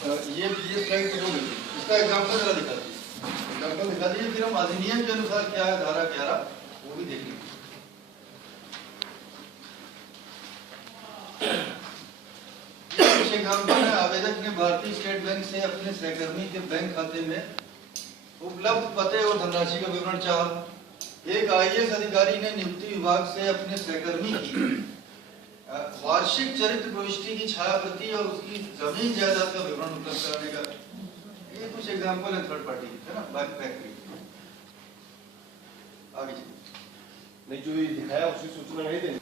ये स्लाइड हो गई, इसका एग्जाम्पल जरा दिखा दीजिए, एग्जाम्पल दिखा दीजिए, फिर हम अधिनियम के अनुसार क्या है धारा 11 वो भी देखेंगे। एग्जाम्पल है, आवेदक ने भारतीय स्टेट बैंक से अपने सहकर्मी के बैंक खाते में उपलब्ध पते और धनराशि का विवरण चाहा। एक आईएएस अधिकारी ने नियुक्ति विभाग से अपने सहकर्मी की वार्षिक चरित्र प्रविष्टि की छायाप्रति और उसकी जमीन जायदाद का विवरण उपलब्ध कराने का, ये कुछ एग्जाम्पल है थर्ड पार्टी है ना, बैक फैक्ट्री। आगे नहीं, जो ये दिखाया उसकी सूचना नहीं देनी।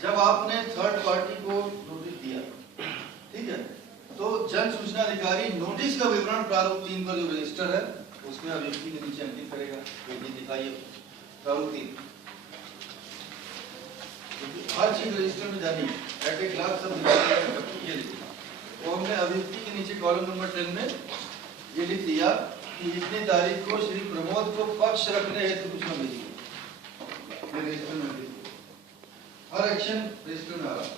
जब आपने थर्ड पार्टी को नोटिस दिया, ठीक है, तो जन सूचना अधिकारी नोटिस का विवरण प्रारूप 3 पर जो रजिस्टर है उसमें अभियुक्ति के नीचे अंकित करेगा। ये दिखाइए प्रारूप 3, हर चीज रजिस्टर में जानी है, एट ए ग्लास सब ये लिखा। वो हमने अभियुक्ति के नीचे कॉलम नंबर 10 में ये लिख दिया कि इतनी तारीख को श्री प्रमोद को पक्ष रखने हेतु कुछ न भेजिए, ये रजिस्टर में लिखिए। हर एक्शन रजिस्टर में आ रहा।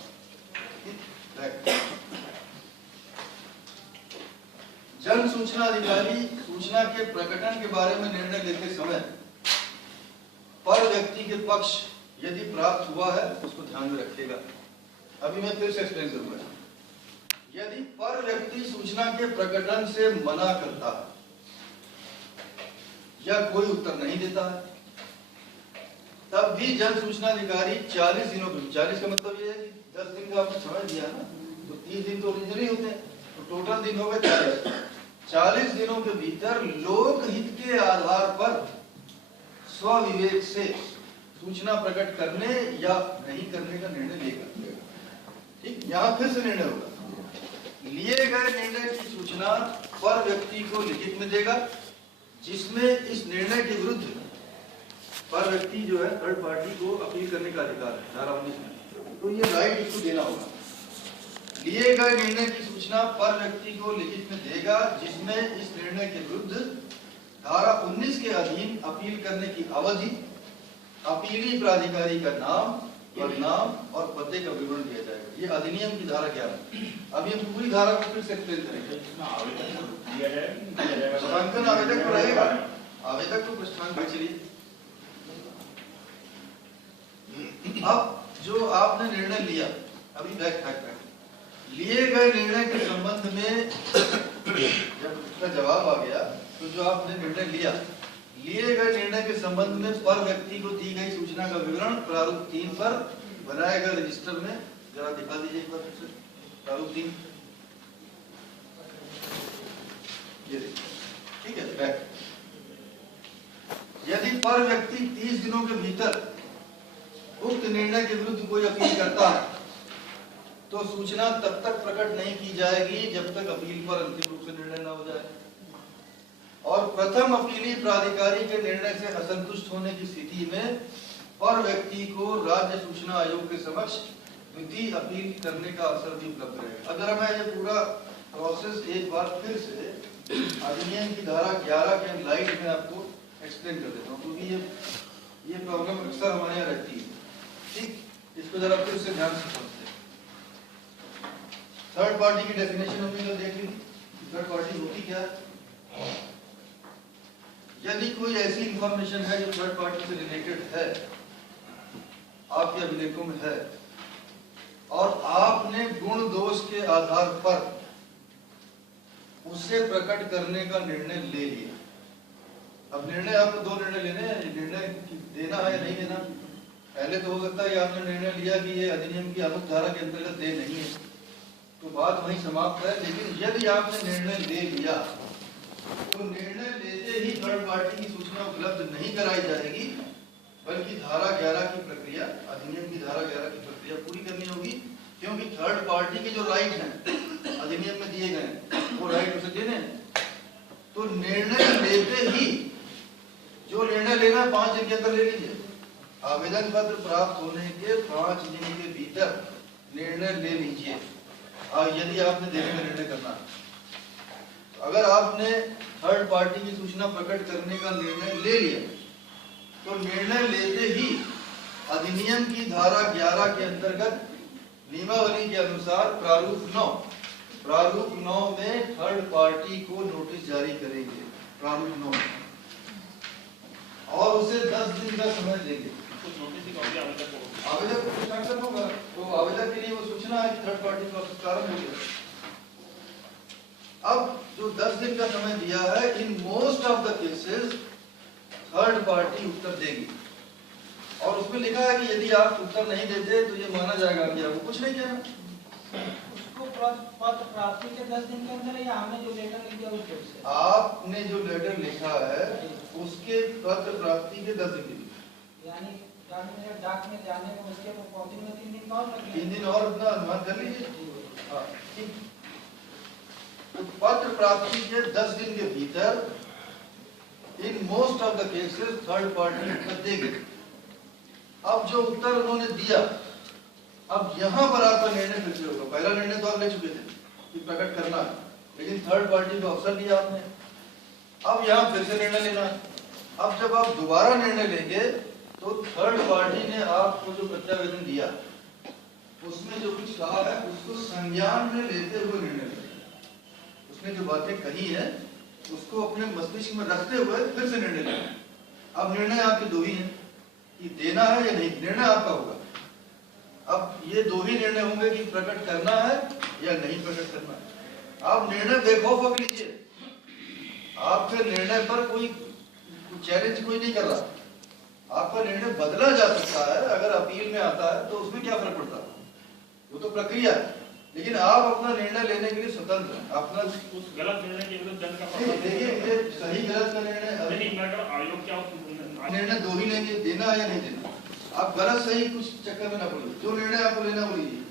जन सूचना अधिकारी सूचना के प्रकटन के बारे में निर्णय लेते समय पर व्यक्ति के पक्ष यदि प्राप्त हुआ है उसको ध्यान में रखेगा। अभी मैं फिर से एक्सप्लेन करूंगा। यदि पर व्यक्ति सूचना के प्रकटन से मना करता है या कोई उत्तर नहीं देता है, तब भी जन सूचना अधिकारी 40 दिनों के, 40 का मतलब ये है कि 10 दिन का आपने समय दिया ना, तो 30 दिन तो ओरिजिनली होते हैं, तो टोटल दिन हो गए 40। 40 दिनों के भीतर लोकहित के आधार पर स्वविवेक से सूचना प्रकट करने या नहीं करने का निर्णय लेगा। ठीक, यहाँ फिर से निर्णय होगा। लिए गए निर्णय की सूचना पर व्यक्ति को लिखित में देगा, जिसमें इस निर्णय के विरुद्ध पर व्यक्ति जो है थर्ड पार्टी को अपील करने का अधिकार है धारा 19 में, तो ये राइट इसको देना होगा। लिए गए निर्णय की सूचना पर व्यक्ति को लिखित में देगा, जिसमें इस निर्णय के विरुद्ध धारा 19 के अधीन अपील करने की अवधि, अपीली प्राधिकारी का नाम, परिणाम और पते का विवरण दिया जाएगा। ये अधिनियम की धारा 11। अभी हम पूरी धारा को फिर से एक्सप्लेन करेंगे। प्रश्नांकन आवेदक को रहेगा, आवेदक को प्रश्नांकन। चलिए, अब जो आपने निर्णय लिया, अभी बैक फैक्ट लिए गए निर्णय के संबंध में जब उसका जवाब आ गया, तो जो आपने निर्णय लिया, लिए गए निर्णय के संबंध में पर व्यक्ति को दी गई सूचना का विवरण प्रारूप 3 पर बनाए गए रजिस्टर में जरा दिखा दीजिए एक बार फिर से। प्रारूप 3 ये ठीक है। बैक, यदि पर व्यक्ति 30 दिनों के भीतर उक्त निर्णय के विरुद्ध कोई अपील करता है, तो सूचना तब तक प्रकट नहीं की जाएगी जब तक अपील पर अंतिम रूप से निर्णय न हो जाए। और प्रथम अपीली प्राधिकारी के निर्णय से असंतुष्ट होने की स्थिति में पर व्यक्ति को राज्य सूचना आयोग के समक्ष द्वितीय अपील करने का अवसर भी उपलब्ध रहेगा। अगर मैं ये पूरा प्रोसेस एक बार फिर से अधिनियम की धारा 11 के लाइट में आपको एक्सप्लेन कर देता हूँ, क्योंकि ये प्रॉब्लम अक्सर हमारे यहाँ रहती है। ठीक, इसको जरा फिर से ध्यान से समझते हैं। थर्ड पार्टी की डेफिनेशन हमने कल देख ली। थर्ड पार्टी होती क्या है? यदि कोई ऐसी इंफॉर्मेशन है जो थर्ड पार्टी से रिलेटेड है, आपके अभिलेखों में है, और आपने गुण दोष के आधार पर उसे प्रकट करने का निर्णय ले लिया। अब निर्णय आपको दो निर्णय लेने हैं, निर्णय देना है या नहीं देना। पहले तो हो सकता है आपने निर्णय लिया कि ये अधिनियम की अमुक धारा के अंतर्गत दे नहीं है, तो बात वहीं समाप्त है। लेकिन यदि आपने निर्णय ले लिया, तो निर्णय लेते ही थर्ड पार्टी की सूचना उपलब्ध नहीं कराई जाएगी, बल्कि धारा 11 की प्रक्रिया, अधिनियम की धारा 11 की प्रक्रिया पूरी करनी होगी। क्योंकि थर्ड पार्टी के जो राइट हैं अधिनियम में दिए गए, वो राइट उसे देने। तो निर्णय लेते ही, जो निर्णय लेना है 5 दिन के अंदर ले लीजिए। आवेदन पत्र प्राप्त होने के 5 दिन के भीतर निर्णय ले लीजिए, यदि आपने देने का निर्णय करना है। अगर आपने थर्ड पार्टी की सूचना प्रकट करने का निर्णय ले लिया, तो निर्णय लेते ही अधिनियम की धारा 11 के अंतर्गत नियमावली के अनुसार प्रारूप 9 प्रारूप 9 में थर्ड पार्टी को नोटिस जारी करेंगे, प्रारूप 9 में, और उसे 10 दिन का समय देंगे। कुछ नोटिस की कॉपी आवेदक को आवेदक को हस्ताक्षर होगा, तो आवेदक के लिए वो सूचना है कि थर्ड पार्टी प्रोसेस प्रारंभ हो गया। अब जो 10 दिन का समय दिया है, in most of the cases third party उत्तर देगी, और उसमें लिखा है कि यदि आप उत्तर नहीं देते तो ये माना जाएगा कि आपको कुछ नहीं कहना। उसको पत्र प्राप्ति के 10 दिन के अंदर, या हमने जो लेटर लिखा उसके से? आपने जो लेटर लिखा है उसके पत्र प्राप्ति के 10 दिन के लिए, यानी डाक में जाने में उसके पहुंचने में 3 दिन और लगेंगे। 3 दिन और अपना अनुमान कर लीजिए। हाँ, ठीक। तो पत्र प्राप्ति के 10 दिन के भीतर in most of the cases third party उत्तर देगी। अब जो उत्तर उन्होंने दिया, अब यहाँ पर आपका निर्णय फिर से होगा। पहला निर्णय तो आप ले चुके थे कि प्रकट करना है, लेकिन थर्ड पार्टी को अवसर दिया आपने, अब यहाँ फिर से निर्णय लेना है। अब जब आप दोबारा निर्णय लेंगे तो थर्ड पार्टी ने आपको जो प्रत्यावेदन दिया उसमें जो कुछ कहा है उसको संज्ञान में लेते हुए निर्णय लेना। उसने जो बातें कही है उसको अपने मस्तिष्क में रखते हुए फिर से निर्णय लेना। अब निर्णय आपके दो ही हैं कि देना है या नहीं, निर्णय आपका होगा। अब ये दो ही निर्णय होंगे कि प्रकट करना है या नहीं प्रकट करना है। आप निर्णय बेखौफ होकर लीजिए, आपके निर्णय पर कोई चैलेंज कोई नहीं कर रहा। आपका निर्णय बदला जा सकता है, अगर अपील में आता है तो उसमें क्या फर्क पड़ता है, वो तो प्रक्रिया है, लेकिन आप अपना निर्णय लेने के लिए स्वतंत्र हैं। अपना उस गलत निर्णय के विरुद्ध दंड का देखिए, ये सही गलत का निर्णय नहीं, मैटर आयोग क्या निर्णय दो ही लेंगे, देना या नहीं देना। आप गलत सही कुछ चक्कर में ना पड़िए, जो निर्णय आपको लेना वो लीजिए।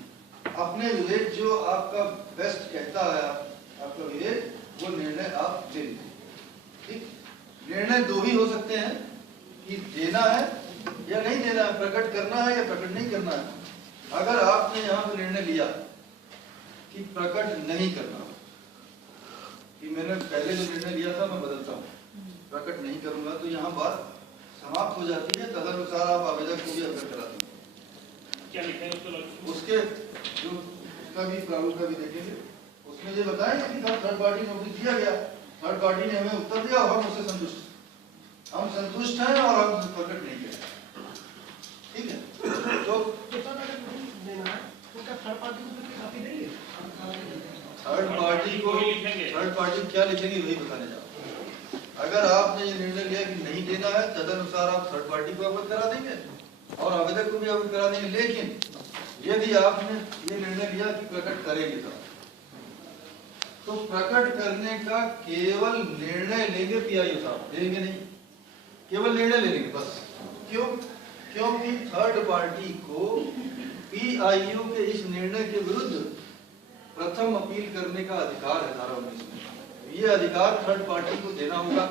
अपने विवेक जो आपका बेस्ट कहता है, आपका विवेक, वो निर्णय आप ले लीजिए। ठीक, निर्णय दो ही हो सकते हैं कि देना है या नहीं देना है, प्रकट करना है या प्रकट नहीं करना है। अगर आपने यहाँ पे निर्णय लिया कि प्रकट नहीं करना, कि मैंने पहले जो निर्णय लिया था मैं बदलता हूँ, प्रकट नहीं करूंगा, तो यहाँ बात समाप्त हो जाती है। तदनुसार आप आवेदक को भी अवगत कराते हैं। क्या लिखा है उसके जो उसका भी प्रारूप का भी देखेंगे, उसमें ये बताएंगे कि थर्ड पार्टी नोटिस दिया गया, थर्ड पार्टी ने हमें उत्तर दिया और हम उससे संतुष्ट, हम संतुष्ट हैं और हम प्रकट नहीं किया। ठीक है, तो थर्ड पार्टी क्या लिखेंगे वही बताने जाओ। अगर आपने ये निर्णय लिया कि नहीं देना है, तदनुसार आप थर्ड पार्टी को अवगत करा देंगे और आवेदक को भी अवगत करा देंगे। लेकिन यदि आपने ये निर्णय लिया कि प्रकट करेंगे तो प्रकट करने का केवल निर्णय लेंगे पीआईओ साहब, देंगे नहीं, केवल निर्णय लेंगे बस। क्यों? क्योंकि थर्ड पार्टी को पीआईओ के इस निर्णय के विरुद्ध प्रथम अपील करने का अधिकार है धारा 19 में। ये अधिकार थर्ड पार्टी को देना होगा,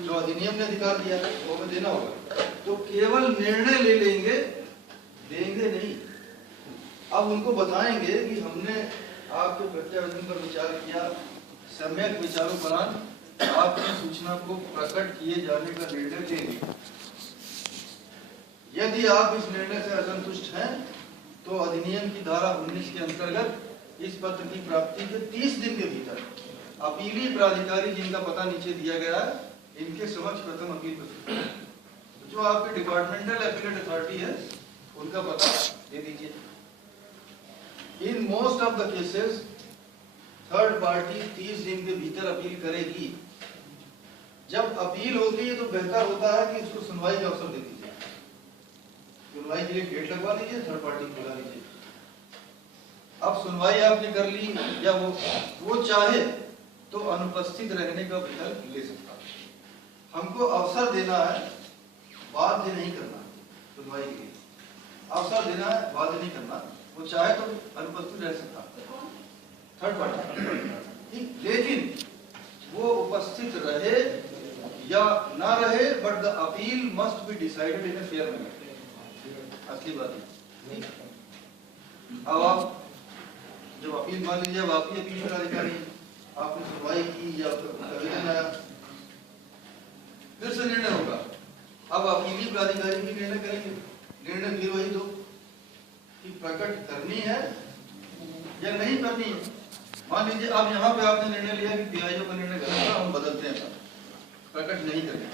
जो अधिनियम ने अधिकार दिया है वो हमें देना होगा। तो केवल निर्णय ले लेंगे, देंगे नहीं। अब उनको बताएंगे कि हमने आपके प्रत्यावेदन पर विचार किया, सम्यक विचारोपरांत आपकी सूचना को प्रकट किए जाने का निर्णय लेंगे। यदि आप इस निर्णय से असंतुष्ट हैं तो अधिनियम की धारा 19 के अंतर्गत इस पत्र की प्राप्ति के 30 दिन के भीतर अपीली प्राधिकारी, जिनका पता नीचे दिया गया है, इनके समक्ष प्रथम अपील कर, जो आपके डिपार्टमेंटल एपीलेट अथॉरिटी है उनका पता दे दीजिए। इन most of the cases third party 30 दिन के भीतर अपील करेगी। जब अपील होती है तो बेहतर होता है कि उसको सुनवाई का अवसर दे दीजिए, सुनवाई के लिए डेट लगवा दीजिए, थर्ड पार्टी को बुला लीजिए। अब सुनवाई आपने कर ली या वो चाहे तो अनुपस्थित रहने का विकल्प ले सकता है। हमको अवसर देना है, बाध्य नहीं करना। सुनवाई के लिए अवसर देना है, बाध्य नहीं करना। वो चाहे तो अनुपस्थित रह सकता है, थर्ड पार्टी। लेकिन वो उपस्थित रहे या ना रहे, but the appeal must be decided in a fair manner. असली बात है। अब आप जब अपील, मान लीजिए अब आप ही अपील का अधिकारी, आपने सुनवाई की या आवेदन आया, फिर से निर्णय होगा। अब अपीली प्राधिकारी भी निर्णय करेंगे। निर्णय फिर वही दो कि प्रकट करनी है या नहीं करनी है। मान लीजिए अब यहाँ पे आपने निर्णय लिया कि पीआईओ का निर्णय गलत था, हम बदलते हैं सर, प्रकट नहीं करेंगे,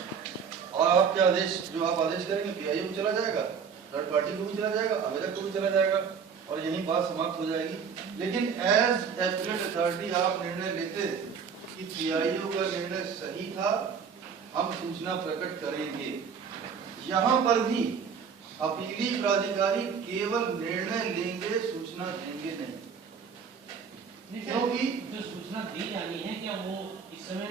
और आपके आदेश जो आप आदेश करेंगे पीआईओ को चला जाएगा, थर्ड पार्टी को भी चला जाएगा, आवेदक को भी चला जाएगा, और यही बात समाप्त हो जाएगी। लेकिन एज एपीलेट अथॉरिटी आप निर्णय लेते कि पीआईओ का निर्णय सही था, हम सूचना प्रकट करेंगे। यहाँ पर भी अपीली प्राधिकारी केवल निर्णय लेंगे, सूचना देंगे नहीं, क्योंकि जो सूचना दी जानी है क्या वो इस समय